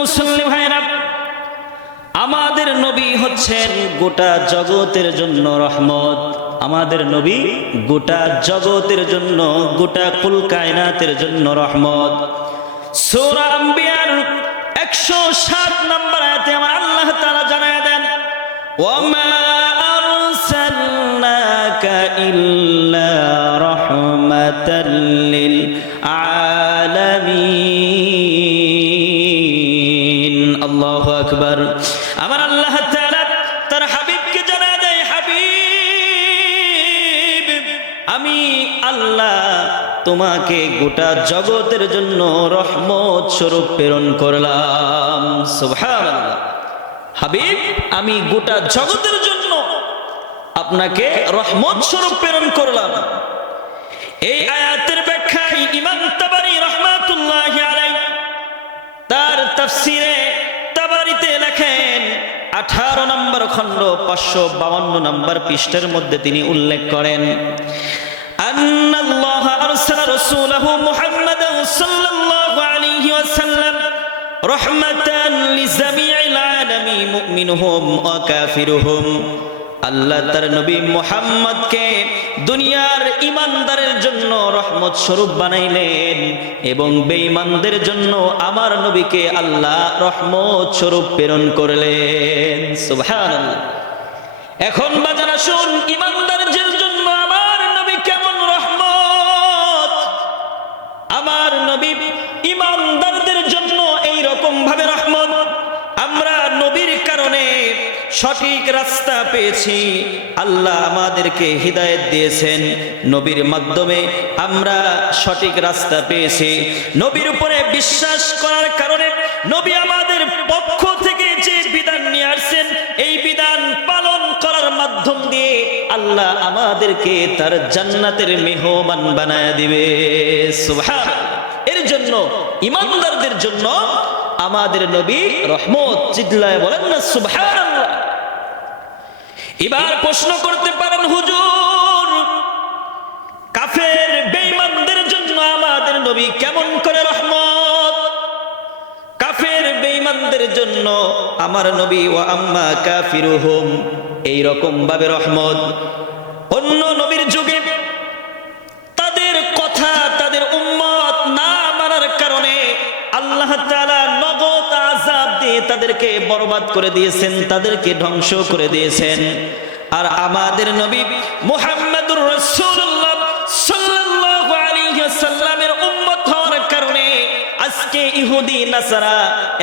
মুসলিম ভাইরা, আমাদের নবী হচ্ছেন গোটা জগতের জন্য রহমত। আমাদের নবী গোটা জগতের জন্য, গোটা কুল কায়নাতের জন্য রহমত। সূরা আম্বিয়ার 107 নম্বর আয়াতে আমার আল্লাহ তাআলা জানায় দেন, ওয়ামা আরসালনাকা ইল্লা রাহমাতাল লিল আলামিন। আল্লাহু আকবার। আমার আল্লাহ তাআলা তার হাবিবকে জানায় দেয়, হাবিব, আমি আল্লাহ তোমাকে গোটা জগতের জন্য রহমত স্বরূপ প্রেরণ করলাম। সুবহানাল্লাহ। হাবিব, আমি গোটা জগতের জন্য আপনাকে রহমত স্বরূপ প্রেরণ করলাম। এই আয়াতের ব্যাখ্যায় ইমাম তাবারী রাহমাতুল্লাহি আলাইহি তার তাফসীরে তাবারীতে লেখেন 18 নম্বর খণ্ড 552 নম্বর পৃষ্ঠার মধ্যে তিনি উল্লেখ করেন, আন্নাল্লাহ আরসালা রাসূলাহু মুহাম্মাদান সাল্লাল্লাহু আলাইহি ওয়াসাল্লাম রাহমাতান লিজামিইল আলামিন মুমিনুহুম ওয়া কাফিরুহুম। আল্লাহ তার নবী মুহাম্মদকে দুনিয়ার ঈমানদারের জন্য রহমত স্বরূপ বানাইলেন এবং বেঈমানদের জন্য আমার নবীকে আল্লাহ রহমত স্বরূপ প্রেরণ করলেন। সুবহানাল্লাহ। এখন বাজার আসুন, ঈমানদারদের জন্য আমার নবী কেমন রহমত, আমার নবী ঈমানদারদের জন্য এই রকম ভাবে রহমত। আমরা নবীর কারণে সঠিক রাস্তা পেয়েছি, আল্লাহ আমাদেরকে হিদায়াত দিয়েছেন, নবীর মাধ্যমে আমরা সঠিক রাস্তা পেয়েছি। নবীর উপরে বিশ্বাস করার কারণে নবী আমাদের পক্ষ থেকে যে বিধান নিয়ে আসছেন, এই বিধান পালন করার মাধ্যম দিয়ে আল্লাহ আমাদেরকে তার জান্নাতের মেহমান বানায় দিবে। সুবহানাল্লাহ। এর জন্য ঈমানদারদের জন্য আমাদের নবী রহমত। চিল্লায় বলেন না সুবহানাল্লাহ। এবার প্রশ্ন করতে পারেন, হুজুর, কাফের বেঈমানদের জন্য আমাদের নবী কেমন করে রহমত? কাফের বেঈমানদের জন্য আমার নবী ওয়া আম্মা কাফিরুহুম এই রকম ভাবে রহমত। অন্য নবীর যুগে তাদের কথা, তাদের উম্মত না মানার কারণে আল্লাহ তাআলা নগদ আযাব দিয়ে তাদেরকে বরবাদ করে দিয়েছেন, তাদেরকে ধ্বংস করে দিয়েছেন। আর আমাদের নবী মুহাম্মদুর রাসূলুল্লাহ সাল্লাল্লাহু আলাইহি ওয়াসাল্লামের উম্মত হওয়ার কারণে আজকে ইহুদি নাসারা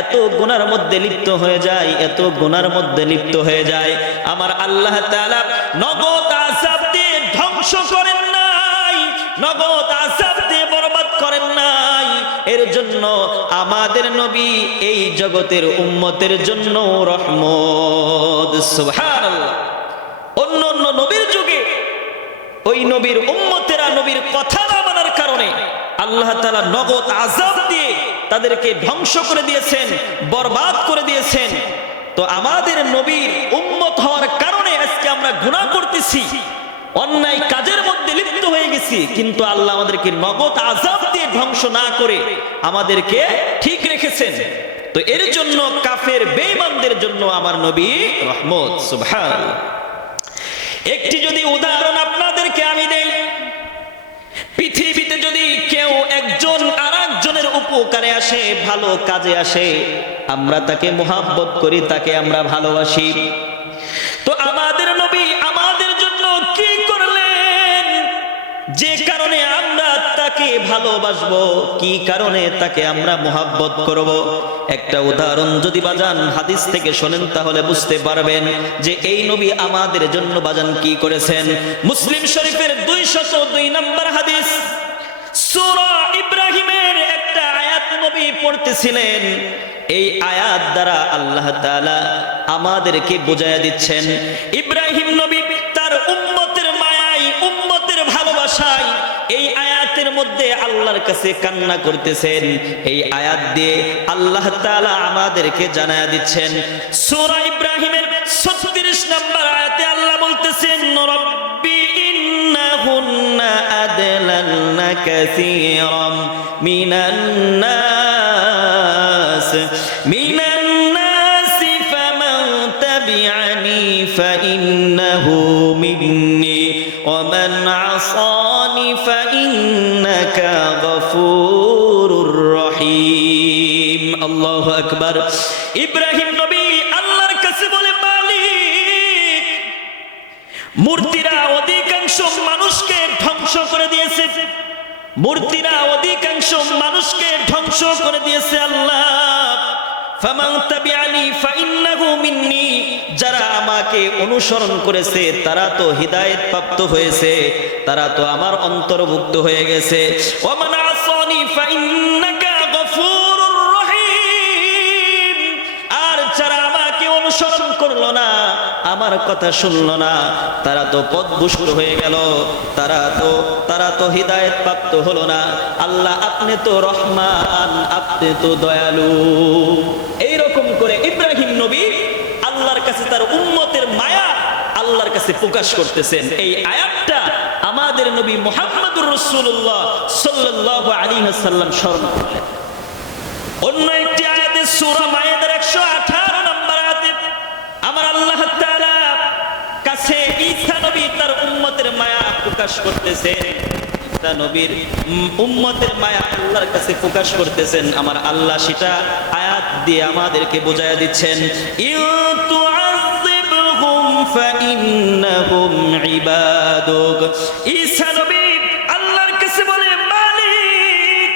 এত গুনার মধ্যে লিপ্ত হয়ে যায়, এত গুনার মধ্যে লিপ্ত হয়ে যায়। আমার আল্লাহ তাআলা নগদ আযাব দিয়ে ধ্বংস করেন নাই, নগদ আযাব দিয়ে বরবাদ করেন নাই। এর জন্য আমাদের নবী এই জগতের উম্মতের জন্য রহমত। সুবহানাল্লাহ। অন্য অন্য নবীর যুগে ওই নবীর উম্মতেরা নবীর কথা না মানার কারণে আল্লাহ তাআলা নগদ আযাব দিয়ে তাদেরকে ধ্বংস করে দিয়েছেন, বরবাদ করে দিয়েছেন। তো আমাদের নবীর উম্মত হওয়ার কারণে আজকে আমরা গুনাহ করতেছি, অন্যায় কাজের মধ্যে লিপ্ত হয়ে গেছি, কিন্তু আল্লাহ আমাদেরকে নগদ আযাব দিয়ে ধ্বংস না করে আমাদেরকে ঠিক রেখেছেন। তো এর জন্য কাফের বেঈমানদের জন্য আমার নবী রহমত। সুবহানাল্লাহ। একটি যদি উদাহরণ আপনাদেরকে আমি দেই, পৃথিবীতে যদি কেউ একজন আরেকজনের উপকারে আসে, ভালো কাজে আসে, আমরা তাকে মুহাব্বত করি, তাকে আমরা ভালোবাসি। তো আমাদের নবী আমাদের জন্য কি করলেন, যে কারণে আমরা তাকে ভালোবাসবো, কি কারণে তাকে আমরা মুহাব্বত করব? একটা উদাহরণ যদি বাজান হাদিস থেকে শোনেন তাহলে বুঝতে পারবেন যে এই নবী আমাদের জন্য বাজান কি করেছেন। মুসলিম শরীফের 202 নম্বর হাদিস, সূরা ইব্রাহিমের একটা আয়াত নবী পড়তেছিলেন। এই আয়াত দ্বারা আল্লাহ তাআলা আমাদেরকে বুঝাইয়া দিচ্ছেন, ইব্রাহিম নবী তার উম্মতের মায়ায়, উম্মতের ভালোবাসায় এই আয়াতের মধ্যে আল্লাহর কাছে কান্না করতেছেন। এই আয়াত দিয়ে আল্লাহ তাআলা আমাদেরকে জানায়া দিচ্ছেন। সূরা ইব্রাহিমের 36 নম্বর আয়াতে আল্লাহ বলতেছেন, রব্বি ইন্নাহুন্না আদলালনা কাসীরাম মিনান নাস মিনান নাসি ফামান তাবিআনি ফাইন্নাহু মিন্নি ওয়া মান আসানি ফাইন্নাকা গফুরুর রহিম। আল্লাহু আকবার। ইব্রাহিম নবী আল্লাহর কাছে বলে, মালিক, মূর্তিরা অধিকাংশ মানুষকে ধ্বংস করে দিয়েছে, মূর্তিরা অধিকাংশ মানুষকে ধ্বংস করে দিয়েছে আল্লাহ। ফামান তাবিআনি ফাইন্নাহু মিন্নি, যারা আমাকে অনুসরণ করেছে তারা তো হিদায়াত প্রাপ্ত হয়েছে, তারা তো আমার অন্তর্ভুক্ত হয়ে গেছে। ওয়া মান আসানি ফাইন্নাকা গফুরুর রহিম, আর যারা আমাকে অনুসরণ করলো না, আমার কথা শুনলো না, তারা তো পথভ্রষ্ট হয়ে গেল, তারা তো হিদায়াত প্রাপ্ত হলো না। আল্লাহ আপনি তো রহমান, আপনি তো দয়ালু। এইরকম করে ইব্রাহিম নবী আল্লাহর কাছে তার উম্মতের মায়া আল্লাহর কাছে প্রকাশ করতেছেন। এই আয়াতটা আমাদের নবী মুহাম্মদুর রাসূলুল্লাহ সাল্লাল্লাহু আলাইহি ওয়াসাল্লাম স্মরণ করলেন। অন্য একটি আয়াতে সূরা মায়েদার 118 নম্বর আয়াতে আমার আল্লাহ তাআলা কাছে ঈসা নবী তার উম্মতের মায়া প্রকাশ করতেছেন। ঈসা নবীর উম্মতের মায়া আল্লাহর কাছে প্রকাশ করতেছেন। আমার আল্লাহ সেটা আয়াত দিয়ে আমাদেরকে বোঝায়া দিচ্ছেন। ইউতুআযিবহুম ফাইন্নাহুম ইবাদুক। ঈসা নবী আল্লাহর কাছে বলে, মালিক,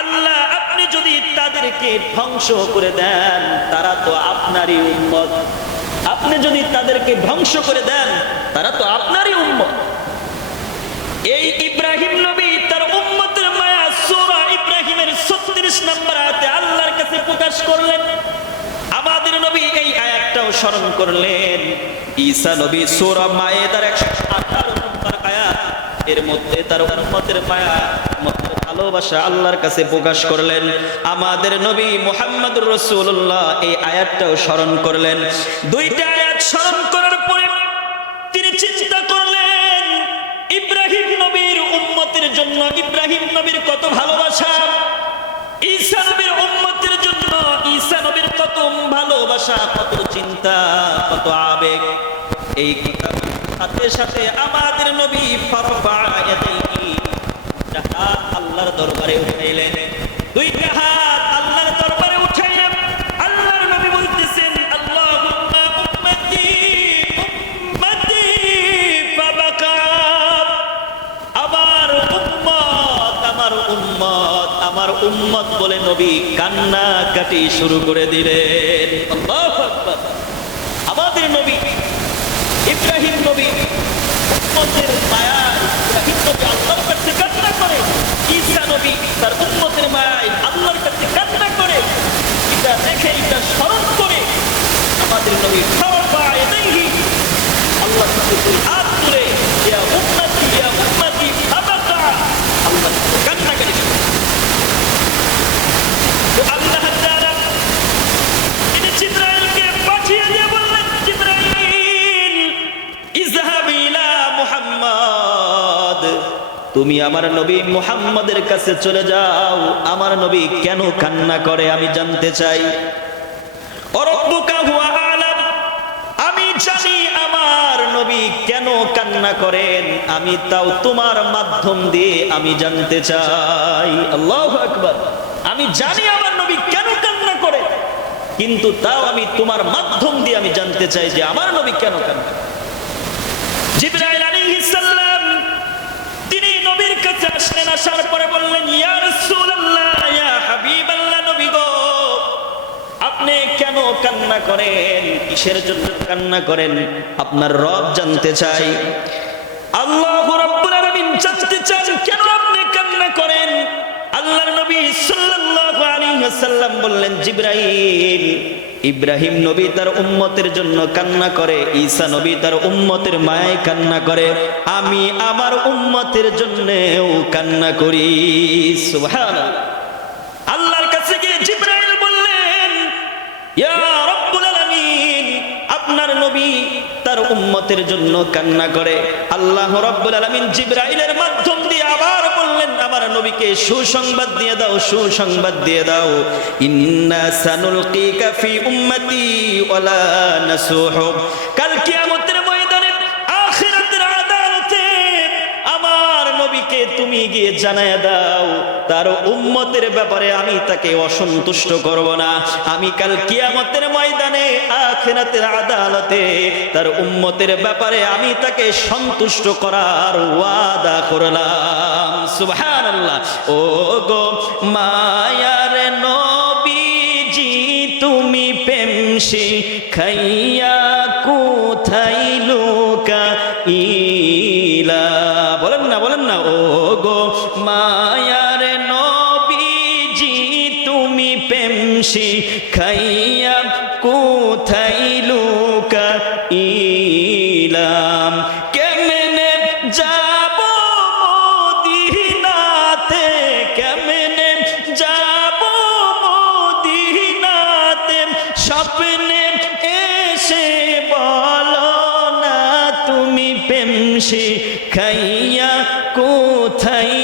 আল্লাহ আপনি যদি তাদেরকে ধ্বংস করে দেন, তারা তো আপনারই উম্মত। আপনি যদি তাদেরকে ধ্বংস করে দেন, তারা তো আপনারই উম্মত। এই ইব্রাহিম নবী তার উম্মতের মায়া সূরা ইব্রাহিমের 36 নম্বর আয়াতে আল্লাহর কাছে প্রকাশ করলেন। আমাদের নবী এই আয়াতটাও স্মরণ করলেন। ঈসা নবী সূরা মায়েদার 118 নম্বর আয়াত, এর মধ্যে তার উম্মতের মায়া, ভালোবাসা আল্লাহর কাছে প্রকাশ করলেন। আমাদের নবী মুহাম্মদুর রাসূলুল্লাহ এই আয়াতটাও স্মরণ করলেন। দুইটা আয়াত স্মরণ করার পরে তিনি চিন্তা করলেন, ইব্রাহিম নবীর উম্মতের জন্য ইব্রাহিম নবীর কত ভালোবাসা, ঈসা নবীর উম্মতের জন্য ঈসা নবীর কত ভালোবাসা, কত চিন্তা, কত আবেগ। এই সাথে সাথে আমাদের নবী ফারফা ইয়াদাইহি, হাত আল্লাহর দরবারে উঠাইলেন। দুইটা হাত আল্লাহর দরবারে উঠাইলেন। আল্লাহর নবী বলতেছেন, আল্লাহুম্মা উম্মতি উম্মতি ফাবাকা। আমার উম্মত, আমার উম্মত, আমার উম্মত বলে নবী কান্নাকাটি শুরু করে দিলেন। আল্লাহু আকবার। আমাদের নবী ইব্রাহিম নবী উম্মতের মায়া, ইব্রাহিম নবী আল্লাহর কাছে কান্না করে, ঈসা নবী তার উম্মতের মায়ায় আল্লাহর কাছে কান্না করে। এটা দেখে, এটা স্মরণ করে আমাদের নবী ফারফা ইয়াদাইহি, আল্লাহর কাছে দুই হাত তুলে, ইয়া উম্মতি ইয়া উম্মতি ফাবাকা, আল্লাহর কাছে কান্না করে। তো আল্লাহ তাআলা তিনি জিবরাইলকে পাঠিয়ে দিয়ে বললেন, জিবরাইল ইযহাব ইলা মুহাম্মদ, তুমি আমার নবী মুহাম্মদের কাছে চলে যাও। আমার নবী কেন কান্না করে আমি জানতে চাই। রব্বুকা হুয়া আলাম, আমি জানি আমার নবী কেন কান্না করেন, আমি তাও তোমার মাধ্যম দিয়ে আমি জানতে চাই। আল্লাহু আকবার। আমি জানি আমার নবী কেন কান্না করে, কিন্তু তাও আমি তোমার মাধ্যম দিয়ে আমি জানতে চাই যে আমার নবী কেন কান্না করে। জিবরাইল আলাইহিস সালাম তিনি নবীর কাছে আসলেন। আসার পরে বললেন, ইয়া রাসূলুল্লাহ, ইয়া হাবিবাল্লাহ, নবী গো, আপনি কেন কান্না করেন, কিসের জন্য কান্না করেন, আপনার রব জানতে চাই। আল্লাহ রাব্বুল আলামিন জানতে চান কেন আপনি কান্না করেন। আল্লাহর নবী সাল্লাল্লাহু আলাইহি ওয়াসাল্লাম বললেন, জিবরাইল, ইব্রাহিম নবী তার উম্মতের জন্য কান্না করে, ঈসা নবী তার উম্মতের মায়ায় কান্না করে, আমি আমার উম্মতের জন্যও কান্না করি। সুবহানাল্লাহ। আল্লাহর কাছে গিয়ে জিবরাইল বললেন, ইয়া রাব্বুল আলামিন, আপনার নবী তার উম্মতের জন্য কান্না করে। আল্লাহ রাব্বুল আলামিন জিবরাইলের মাধ্যম দিয়ে আবার বললেন, আমার আমার নবীকে সুসংবাদ দিয়ে দাও, সুসংবাদ দিয়ে দাও। ইন্না সানুলকিকা ফি উম্মতি ওয়ালা নাসুহু, কাল কিয়ামতের ময়দানে আখিরাতের আদালতে আমার নবীকে তুমি গিয়ে জানায়া দাও তার উম্মতের ব্যাপারে আমি তাকে অসন্তুষ্ট করব না। আমি কাল কিয়ামতের ময়দানে আখিরাতের আদালতে তার উম্মতের ব্যাপারে আমি তাকে সন্তুষ্ট করার ওয়াদা করলাম। সুবহানাল্লাহ। ও গো মায়ার নবীজি তুমি প্রেম শিখাইয়া কোথায় লুকাইলা, বলেন না বলেন না। ও গো মায়ার নবীজি তুমি প্রেম শিখাইয়া কোথায় লুকাইলাম, কেমনে যাব মদিনাতে, কেমনে যাব মদিনাতে, স্বপ্নে এসে বলো না তুমি প্রেম শিখাইয়া কোথায়